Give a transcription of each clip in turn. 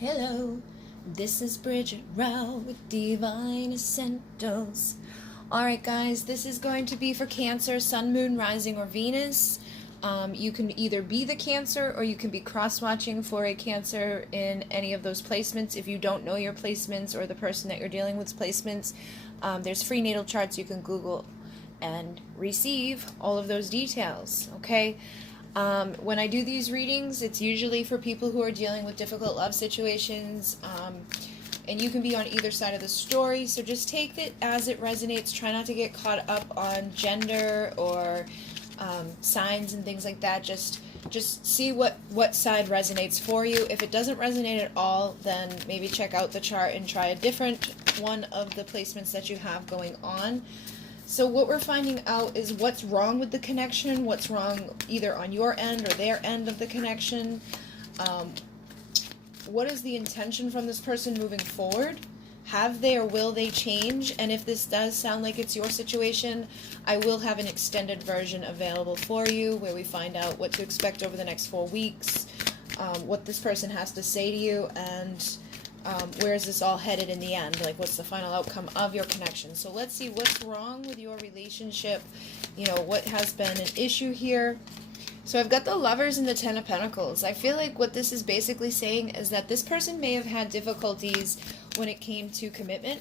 Hello, this is Bridget Rau with Divine Essentials. Alright guys, this is going to be for Cancer, Sun, Moon, Rising, or Venus. You can either be the Cancer or you can be cross-watching for a Cancer in any of those placements. If you don't know your placements or the person that you're dealing with's placements, there's free natal charts you can Google and receive all of those details, okay? When I do these readings, it's usually for people who are dealing with difficult love situations, and you can be on either side of the story, so just take it as it resonates. Try not to get caught up on gender or signs and things like that. Just see what side resonates for you. If it doesn't resonate at all, then maybe check out the chart and try a different one of the placements that you have going on. So what we're finding out is what's wrong with the connection, what's wrong either on your end or their end of the connection. What is the intention from this person moving forward? Have they or will they change? And if this does sound like it's your situation, I will have an extended version available for you where we find out what to expect over the next 4 weeks, what this person has to say to you, and where is this all headed in the end? Like, what's the final outcome of your connection? So let's see what's wrong with your relationship. You know, what has been an issue here. So I've got the Lovers and the Ten of Pentacles. I feel like what this is basically saying is that this person may have had difficulties when it came to commitment.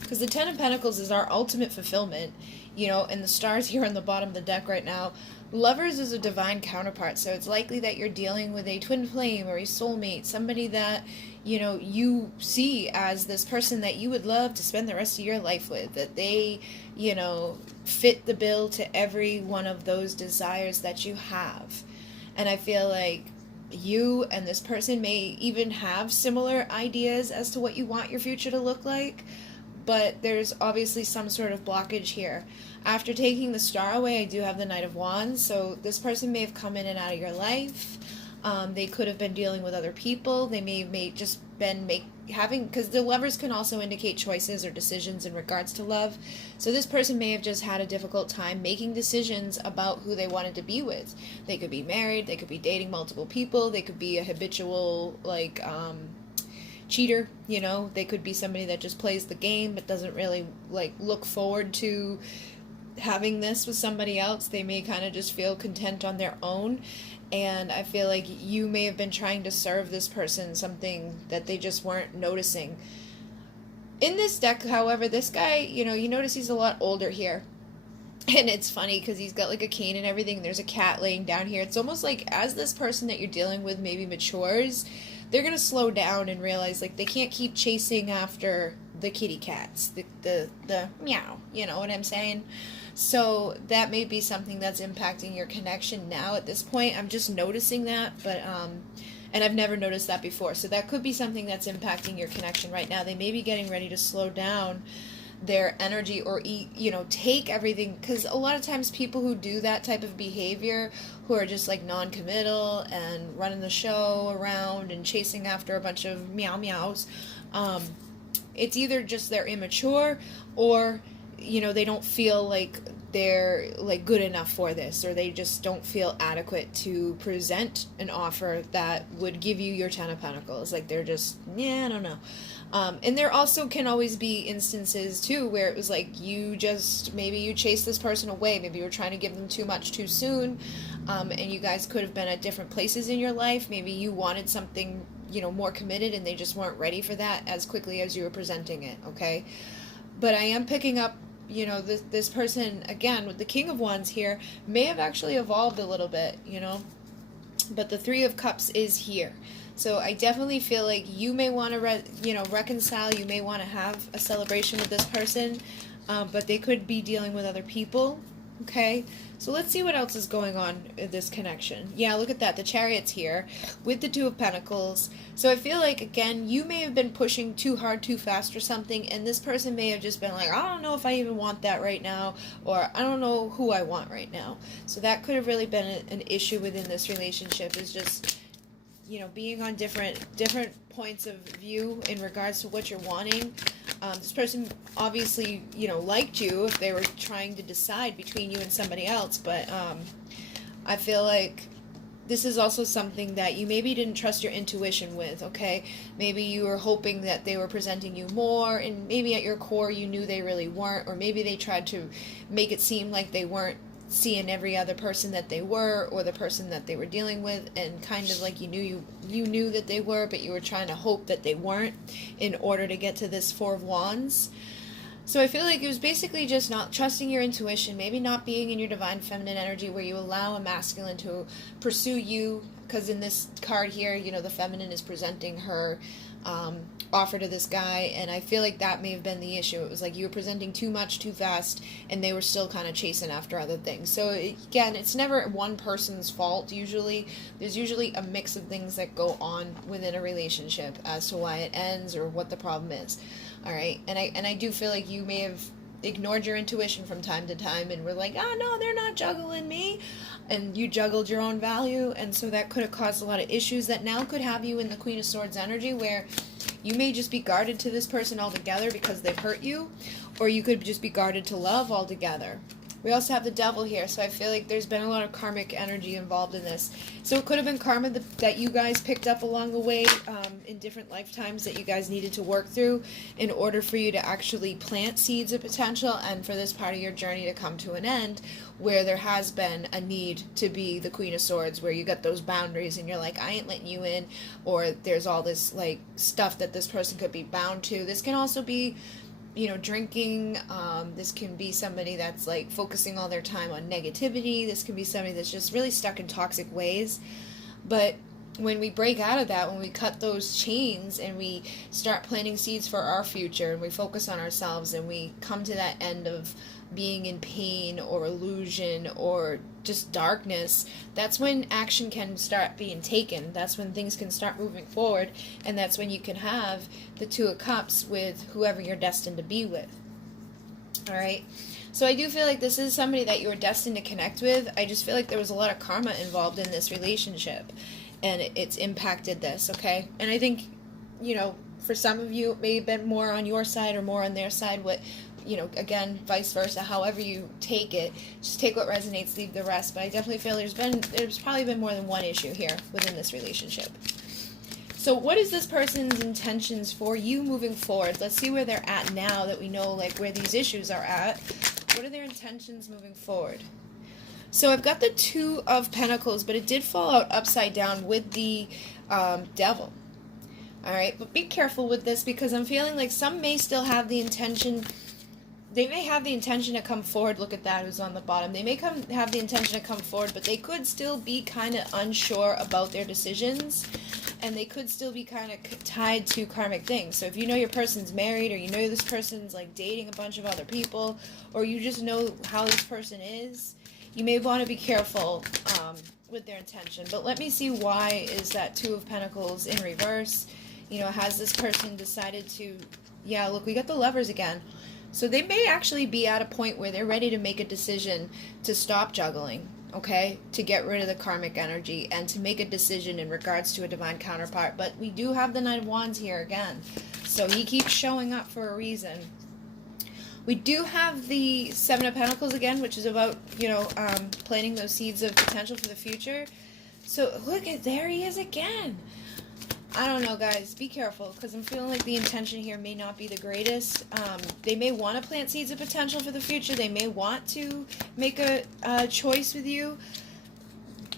Because the Ten of Pentacles is our ultimate fulfillment. You know, and the stars here on the bottom of the deck right now. Lovers is a divine counterpart, so it's likely that you're dealing with a twin flame or a soulmate, somebody that, you know, you see as this person that you would love to spend the rest of your life with, that they, you know, fit the bill to every one of those desires that you have. And I feel like you and this person may even have similar ideas as to what you want your future to look like, but there's obviously some sort of blockage here. After taking the star away, I do have the Knight of Wands, so this person may have come in and out of your life. They could have been dealing with other people. They may just been because the Lovers can also indicate choices or decisions in regards to love. So this person may have just had a difficult time making decisions about who they wanted to be with. They could be married, they could be dating multiple people, they could be a habitual, like, cheater, you know. They could be somebody that just plays the game but doesn't really, like, look forward to having this with somebody else. They may kind of just feel content on their own. And I feel like you may have been trying to serve this person something that they just weren't noticing. In this deck, however, this guy, you know, you notice he's a lot older here. And it's funny because he's got like a cane and everything. There's a cat laying down here. It's almost like as this person that you're dealing with maybe matures, they're going to slow down and realize like they can't keep chasing after the kitty cats, the meow, you know what I'm saying? So that may be something that's impacting your connection now at this point. I'm just noticing that, but and I've never noticed that before. So that could be something that's impacting your connection right now. They may be getting ready to slow down their energy or you know, take everything, because a lot of times people who do that type of behavior, who are just like non-committal and running the show around and chasing after a bunch of meow meows, it's either just they're immature or, you know, they don't feel like they're like good enough for this, or they just don't feel adequate to present an offer that would give you your Ten of Pentacles. Like they're just, yeah, I don't know. And there also can always be instances too where it was like maybe you chased this person away, maybe you were trying to give them too much too soon, and you guys could have been at different places in your life. Maybe you wanted something, you know, more committed, and they just weren't ready for that as quickly as you were presenting it, okay? But I am picking up, you know, this person, again, with the King of Wands here, may have actually evolved a little bit, you know? But the Three of Cups is here. So I definitely feel like you may want to, reconcile. You may want to have a celebration with this person, but they could be dealing with other people, okay? So let's see what else is going on in this connection. Yeah, look at that. The Chariot's here with the Two of Pentacles. So I feel like, again, you may have been pushing too hard, too fast or something, and this person may have just been like, I don't know if I even want that right now, or I don't know who I want right now. So that could have really been an issue within this relationship, is just, you know, being on different points of view in regards to what you're wanting. This person obviously, you know, liked you if they were trying to decide between you and somebody else, but I feel like this is also something that you maybe didn't trust your intuition with, okay? Maybe you were hoping that they were presenting you more, and maybe at your core you knew they really weren't, or maybe they tried to make it seem like they weren't seeing every other person that they were, or the person that they were dealing with, and kind of like you knew that they were, but you were trying to hope that they weren't in order to get to this Four of Wands. So I feel like it was basically just not trusting your intuition, maybe not being in your divine feminine energy where you allow a masculine to pursue you, because in this card here, you know, the feminine is presenting her offer to this guy, and I feel like that may have been the issue. It was like you were presenting too much too fast, and they were still kind of chasing after other things. So again, it's never one person's fault. There's usually a mix of things that go on within a relationship as to why it ends or what the problem is. All right, and I do feel like you may have ignored your intuition from time to time and were like, oh no, they're not juggling me, and you juggled your own value, and so that could have caused a lot of issues that now could have you in the Queen of Swords energy, where you may just be guarded to this person altogether because they've hurt you, or you could just be guarded to love altogether. We also have the Devil here, so I feel like there's been a lot of karmic energy involved in this. So it could have been karma that you guys picked up along the way in different lifetimes that you guys needed to work through in order for you to actually plant seeds of potential, and for this part of your journey to come to an end where there has been a need to be the Queen of Swords, where you got those boundaries and you're like, I ain't letting you in, or there's all this like stuff that this person could be bound to. This can also be, you know, drinking. This can be somebody that's like focusing all their time on negativity. This can be somebody that's just really stuck in toxic ways. But when we break out of that, when we cut those chains and we start planting seeds for our future, and we focus on ourselves, and we come to that end of being in pain or illusion or just darkness, that's when action can start being taken. That's when things can start moving forward, and that's when you can have the Two of Cups with whoever you're destined to be with. All right, so I do feel like this is somebody that you were destined to connect with. I just feel like there was a lot of karma involved in this relationship, and it's impacted this, okay? And I think, you know, for some of you, it may have been more on your side or more on their side. What, you know, again, vice versa, however you take it, just take what resonates, leave the rest. But I definitely feel there's probably been more than one issue here within this relationship. So what is this person's intentions for you moving forward? Let's see where they're at now that we know like where these issues are at. What are their intentions moving forward? So I've got the Two of Pentacles, but it did fall out upside down with the Devil. All right, but be careful with this, because I'm feeling like some may still have the intention. They may have the intention to come forward. Look at that, who's on the bottom. They may have the intention to come forward, but they could still be kind of unsure about their decisions, and they could still be kind of tied to karmic things. So if you know your person's married, or you know this person's like dating a bunch of other people, or you just know how this person is, you may want to be careful with their intention. But let me see, why is that Two of Pentacles in reverse? You know, has this person decided to, yeah, look, we got the Lovers again. So they may actually be at a point where they're ready to make a decision to stop juggling, okay? To get rid of the karmic energy and to make a decision in regards to a divine counterpart. But we do have the Knight of Wands here again. So he keeps showing up for a reason. We do have the Seven of Pentacles again, which is about, you know, planting those seeds of potential for the future. So look at, there he is again. I don't know, guys. Be careful, because I'm feeling like the intention here may not be the greatest. They may want to plant seeds of potential for the future. They may want to make a choice with you.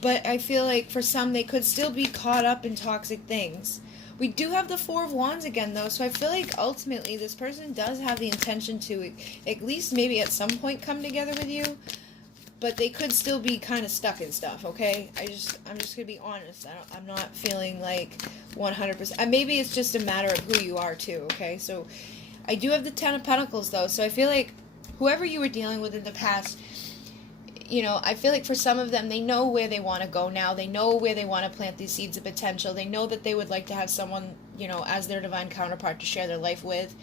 But I feel like for some, they could still be caught up in toxic things. We do have the Four of Wands again, though, so I feel like ultimately this person does have the intention to at least maybe at some point come together with you. But they could still be kind of stuck in stuff, okay? I'm just going to be honest. I'm not feeling like 100%. Maybe it's just a matter of who you are, too, okay? So I do have the Ten of Pentacles, though. So I feel like whoever you were dealing with in the past, you know, I feel like for some of them, they know where they want to go now. They know where they want to plant these seeds of potential. They know that they would like to have someone, you know, as their divine counterpart to share their life with.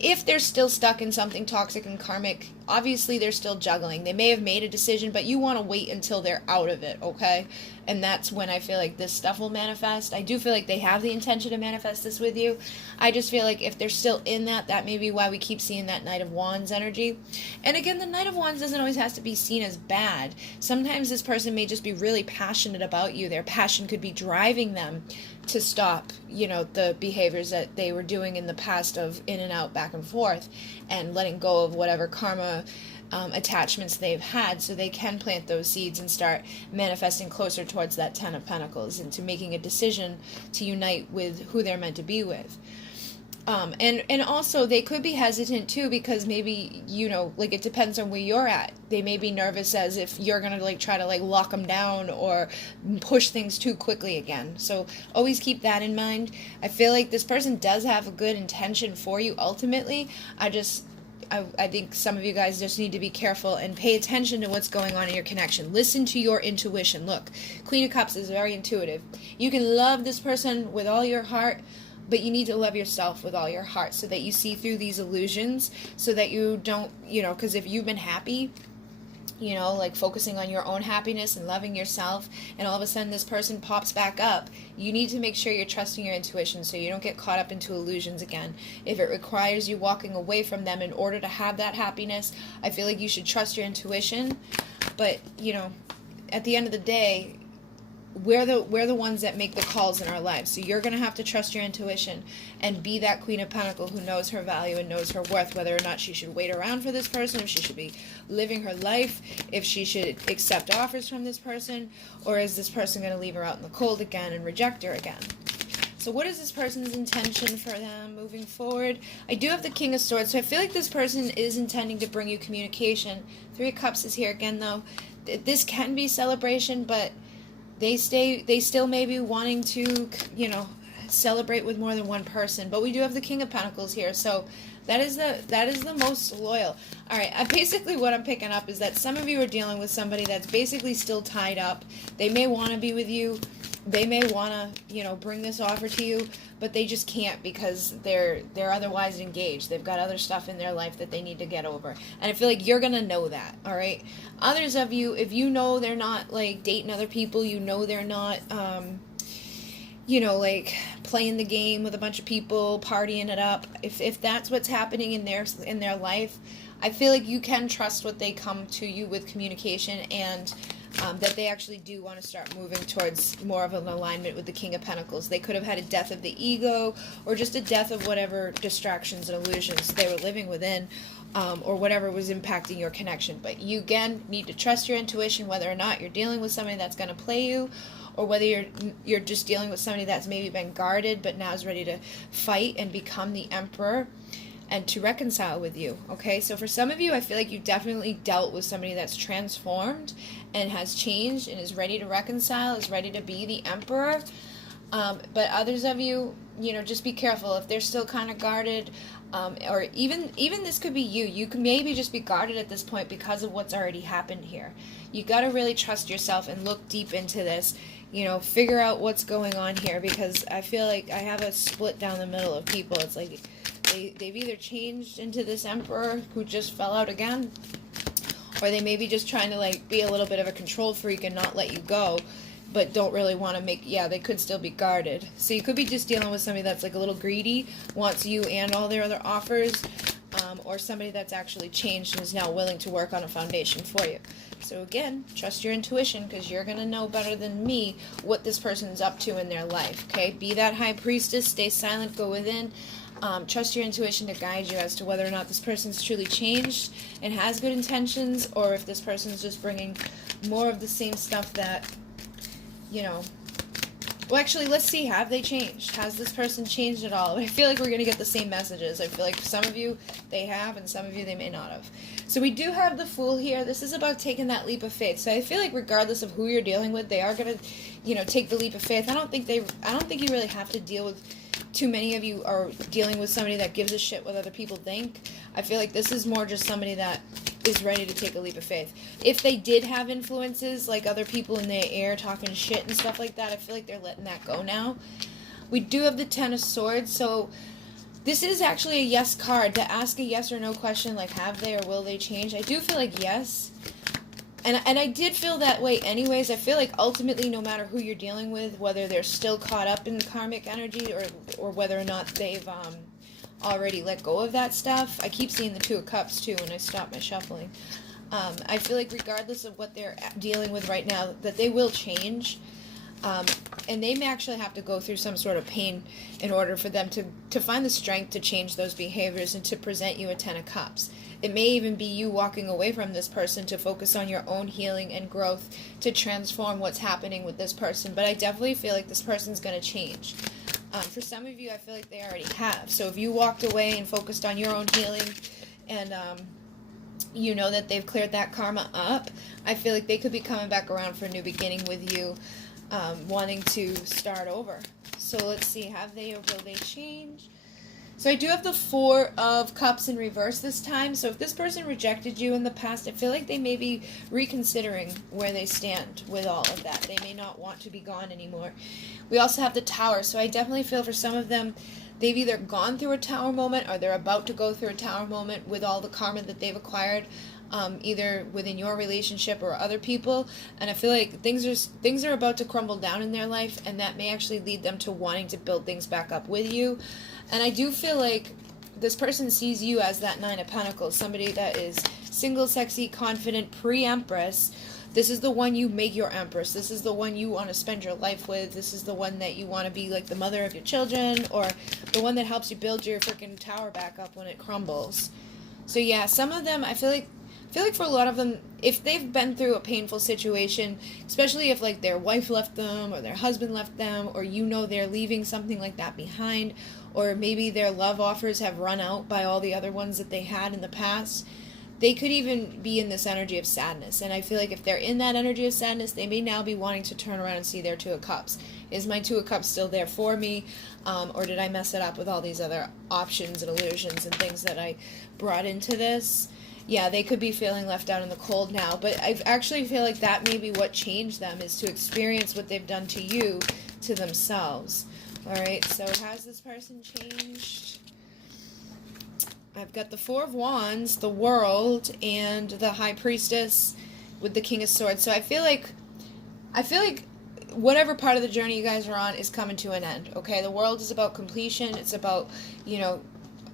If they're still stuck in something toxic and karmic, obviously they're still juggling. They may have made a decision, but you want to wait until they're out of it, okay? and that's when I feel like this stuff will manifest. I do feel like they have the intention to manifest this with you. I just feel like if they're still in that may be why we keep seeing that Knight of Wands energy. And again, the Knight of Wands doesn't always have to be seen as bad. Sometimes this person may just be really passionate about you. Their passion could be driving them to stop, the behaviors that they were doing in the past of in and out, back and forth, and letting go of whatever karma attachments they've had, so they can plant those seeds and start manifesting closer towards that Ten of Pentacles, into making a decision to unite with who they're meant to be with. And also they could be hesitant too, because maybe, it depends on where you're at. They may be nervous as if you're going to try to lock them down or push things too quickly again. So always keep that in mind. I feel like this person does have a good intention for you ultimately. I think some of you guys just need to be careful and pay attention to what's going on in your connection. Listen to your intuition. Look, Queen of Cups is very intuitive. You can love this person with all your heart, but you need to love yourself with all your heart so that you see through these illusions, so that you don't, because if you've been happy, focusing on your own happiness and loving yourself, and all of a sudden this person pops back up, you need to make sure you're trusting your intuition so you don't get caught up into illusions again. If it requires you walking away from them in order to have that happiness, I feel like you should trust your intuition. But, at the end of the day, we're the ones that make the calls in our lives. So you're going to have to trust your intuition and be that Queen of Pentacles who knows her value and knows her worth, whether or not she should wait around for this person, if she should be living her life, if she should accept offers from this person, or is this person going to leave her out in the cold again and reject her again. So what is this person's intention for them moving forward? I do have the King of Swords, so I feel like this person is intending to bring you communication. Three of Cups is here again, though. This can be celebration, but they still may be wanting to, celebrate with more than one person. But we do have the King of Pentacles here, so that is the most loyal. All right, basically what I'm picking up is that some of you are dealing with somebody that's basically still tied up. They may want to be with you. They may want to, bring this offer to you, but they just can't because they're otherwise engaged. They've got other stuff in their life that they need to get over. And I feel like you're going to know that, all right? Others of you, if you know they're not, dating other people, they're not, playing the game with a bunch of people, partying it up, if that's what's happening in their life, I feel like you can trust what they come to you with communication, and that they actually do want to start moving towards more of an alignment with the King of Pentacles. They could have had a death of the ego, or just a death of whatever distractions and illusions they were living within, or whatever was impacting your connection. But you, again, need to trust your intuition, whether or not you're dealing with somebody that's going to play you, or whether you're just dealing with somebody that's maybe been guarded but now is ready to fight and become the Emperor and to reconcile with you. Okay, so for some of you, I feel like you definitely dealt with somebody that's transformed and has changed and is ready to reconcile, is ready to be the Emperor. But others of you, just be careful if they're still kind of guarded, or even this could be you. You can maybe just be guarded at this point because of what's already happened here. You got to really trust yourself and look deep into this. Figure out what's going on here, because I feel like I have a split down the middle of people. It's like they've either changed into this Emperor who just fell out again, or they may be just trying to be a little bit of a control freak and not let you go, but don't really want to they could still be guarded. So you could be just dealing with somebody that's a little greedy, wants you and all their other offers, or somebody that's actually changed and is now willing to work on a foundation for you. So again, trust your intuition, because you're going to know better than me what this person's up to in their life, okay? Be that High Priestess, stay silent, go within. Trust your intuition to guide you as to whether or not this person's truly changed and has good intentions, or if this person's just bringing more of the same stuff that, Well, actually, let's see. Have they changed? Has this person changed at all? I feel like we're going to get the same messages. I feel like some of you, they have, and some of you, they may not have. So we do have the Fool here. This is about taking that leap of faith. So I feel like regardless of who you're dealing with, they are going to, take the leap of faith. I don't think you really have to deal with, too many of you are dealing with somebody that gives a shit what other people think. I feel like this is more just somebody that is ready to take a leap of faith. If they did have influences, like other people in their ear talking shit and stuff like that, I feel like they're letting that go now. We do have the Ten of Swords, so this is actually a yes card. To ask a yes or no question, like have they or will they change, I do feel like yes. And I did feel that way anyways. I feel like ultimately, no matter who you're dealing with, whether they're still caught up in karmic energy or whether or not they've already let go of that stuff. I keep seeing the Two of Cups too when I stop my shuffling. I feel like regardless of what they're dealing with right now, that they will change. And they may actually have to go through some sort of pain in order for them to find the strength to change those behaviors and to present you a Ten of Cups. It may even be you walking away from this person to focus on your own healing and growth to transform what's happening with this person. But I definitely feel like this person's going to change. For some of you, I feel like they already have. So if you walked away and focused on your own healing and you know that they've cleared that karma up, I feel like they could be coming back around for a new beginning with you, wanting to start over. So let's see, have they or will they change? So I do have the Four of Cups in reverse this time. So if this person rejected you in the past, I feel like they may be reconsidering where they stand with all of that. They may not want to be gone anymore. We also have the Tower. So I definitely feel for some of them, they've either gone through a Tower moment or they're about to go through a Tower moment with all the karma that they've acquired, either within your relationship or other people. And I feel like things are about to crumble down in their life, and that may actually lead them to wanting to build things back up with you. And I do feel like this person sees you as that Nine of Pentacles, somebody that is single, sexy, confident, pre-empress. This is the one you make your empress. This is the one you want to spend your life with. This is the one that you want to be like the mother of your children, or the one that helps you build your freaking tower back up when it crumbles. So yeah, some of them, I feel like for a lot of them, if they've been through a painful situation, especially if like their wife left them or their husband left them, or you know they're leaving something like that behind, or maybe their love offers have run out by all the other ones that they had in the past, they could even be in this energy of sadness. And I feel like if they're in that energy of sadness, they may now be wanting to turn around and see their Two of Cups. Is my Two of Cups still there for me? Or did I mess it up with all these other options and illusions and things that I brought into this? Yeah, they could be feeling left out in the cold now. But I actually feel like that may be what changed them, is to experience what they've done to you, to themselves. All right, so has this person changed? I've got the Four of Wands, the World, and the High Priestess with the King of Swords. So I feel like whatever part of the journey you guys are on is coming to an end, okay? The World is about completion. It's about,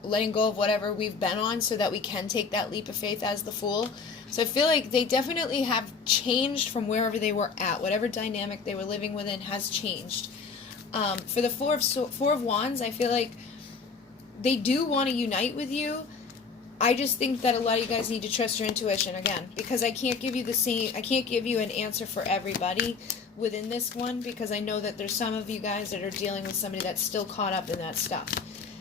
letting go of whatever we've been on so that we can take that leap of faith as the Fool. So I feel like they definitely have changed from wherever they were at. Whatever dynamic they were living within has changed. For the Four of Wands, I feel like they do want to unite with you. I just think that a lot of you guys need to trust your intuition again, because I can't give you an answer for everybody within this one, because I know that there's some of you guys that are dealing with somebody that's still caught up in that stuff.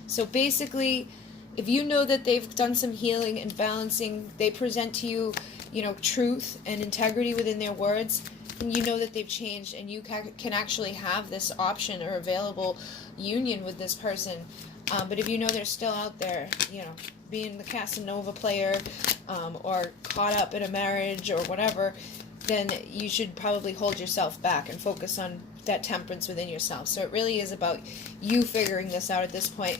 So basically, if you know that they've done some healing and balancing, they present to you, truth and integrity within their words, and you know that they've changed, and you can actually have this option or available union with this person. But if you know they're still out there, being the Casanova player, or caught up in a marriage or whatever, then you should probably hold yourself back and focus on that temperance within yourself. So it really is about you figuring this out at this point.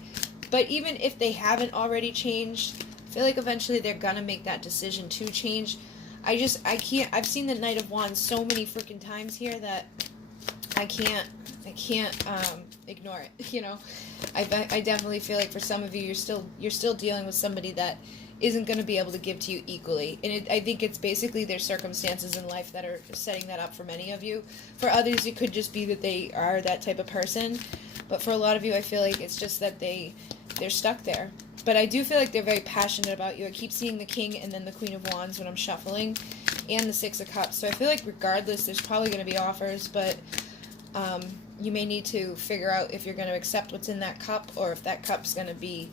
But even if they haven't already changed, I feel like eventually they're gonna make that decision to change. I can't, I've seen the Knight of Wands so many freaking times here that I can't ignore it, I definitely feel like for some of you, you're still dealing with somebody that isn't going to be able to give to you equally. And I think it's basically their circumstances in life that are setting that up for many of you. For others, it could just be that they are that type of person. But for a lot of you, I feel like it's just that they're stuck there. But I do feel like they're very passionate about you. I keep seeing the King and then the Queen of Wands when I'm shuffling, and the Six of Cups. So I feel like regardless, there's probably going to be offers, but you may need to figure out if you're going to accept what's in that cup, or if that cup's going to be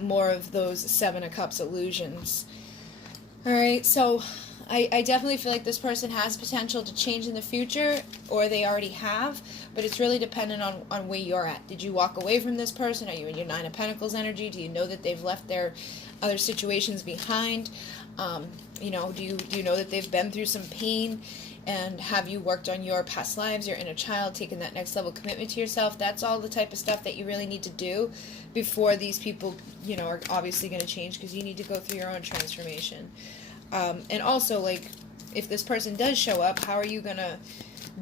more of those Seven of Cups illusions. Alright, so I definitely feel like this person has potential to change in the future, or they already have, but it's really dependent on where you're at. Did you walk away from this person? Are you in your Nine of Pentacles energy? Do you know that they've left their other situations behind? Do you know that they've been through some pain? And have you worked on your past lives, your inner child, taken that next level commitment to yourself? That's all the type of stuff that you really need to do before these people, are obviously going to change, because you need to go through your own transformation. And also, if this person does show up, how are you going to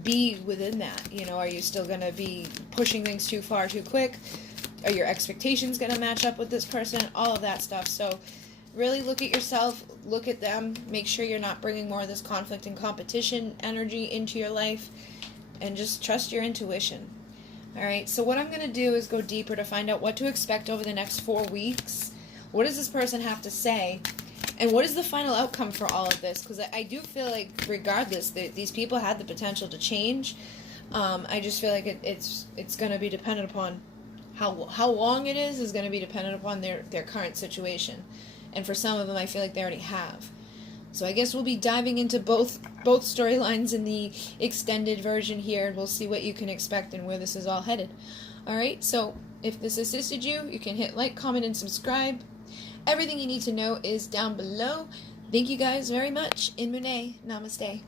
be within that? You know, are you still going to be pushing things too far too quick? Are your expectations going to match up with this person? All of that stuff. So really look at yourself, look at them, make sure you're not bringing more of this conflict and competition energy into your life, and just trust your intuition. All right, so what I'm going to do is go deeper to find out what to expect over the next 4 weeks. What does this person have to say? And what is the final outcome for all of this? Because I do feel like, regardless, these people had the potential to change. I just feel like it's going to be dependent upon how long it is going to be dependent upon their current situation. And for some of them, I feel like they already have. So I guess we'll be diving into both storylines in the extended version here, and we'll see what you can expect and where this is all headed. Alright, so if this assisted you, you can hit like, comment, and subscribe. Everything you need to know is down below. Thank you guys very much. In Mune. Namaste.